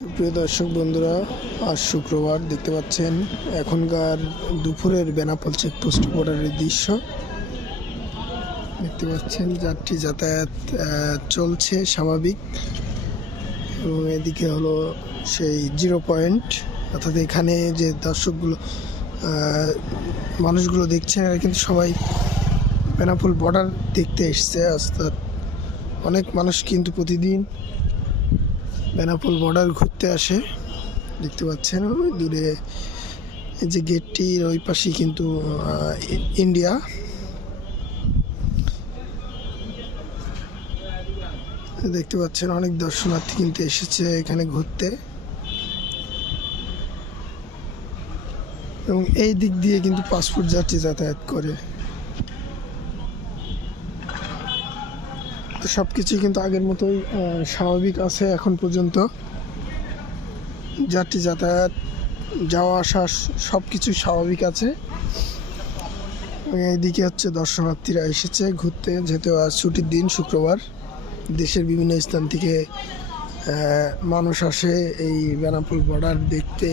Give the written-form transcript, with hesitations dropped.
প্রিয় দর্শক বন্ধুরা, আজ শুক্রবার দেখতে পাচ্ছেন এখনকার দুপুরের বেনাপোল চেকপোস্ট বর্ডারের দৃশ্য দেখতে পাচ্ছেন। যাত্রী যাতায়াত চলছে স্বাভাবিক এবং এদিকে হলো সেই 0 পয়েন্ট, অর্থাৎ এখানে যে দর্শকগুলো মানুষগুলো দেখছেন এরা কিন্তু সবাই বেনাপোল বর্ডার দেখতে এসছে। অর্থাৎ অনেক মানুষ কিন্তু প্রতিদিন বেনাপোল বর্ডার ঘুরতে আসে। দেখতে পাচ্ছেন ওই দূরে যে গেটটির ওই পাশেই কিন্তু ইন্ডিয়া। দেখতে পাচ্ছেন অনেক দর্শনার্থী কিন্তু এসেছে এখানে ঘুরতে এবং এই দিক দিয়ে কিন্তু পাসপোর্ট যাত্রী যাতায়াত করে। তো সব কিছুই কিন্তু আগের মতোই স্বাভাবিক আছে এখন পর্যন্ত। যাত্রী যাতায়াত, যাওয়া আসা সব কিছু স্বাভাবিক আছে। এইদিকে হচ্ছে দর্শনার্থীরা এসেছে ঘুরতে, যেহেতু আজ ছুটির দিন শুক্রবার। দেশের বিভিন্ন স্থান থেকে মানুষ আসে এই বেনাপোল বর্ডার দেখতে।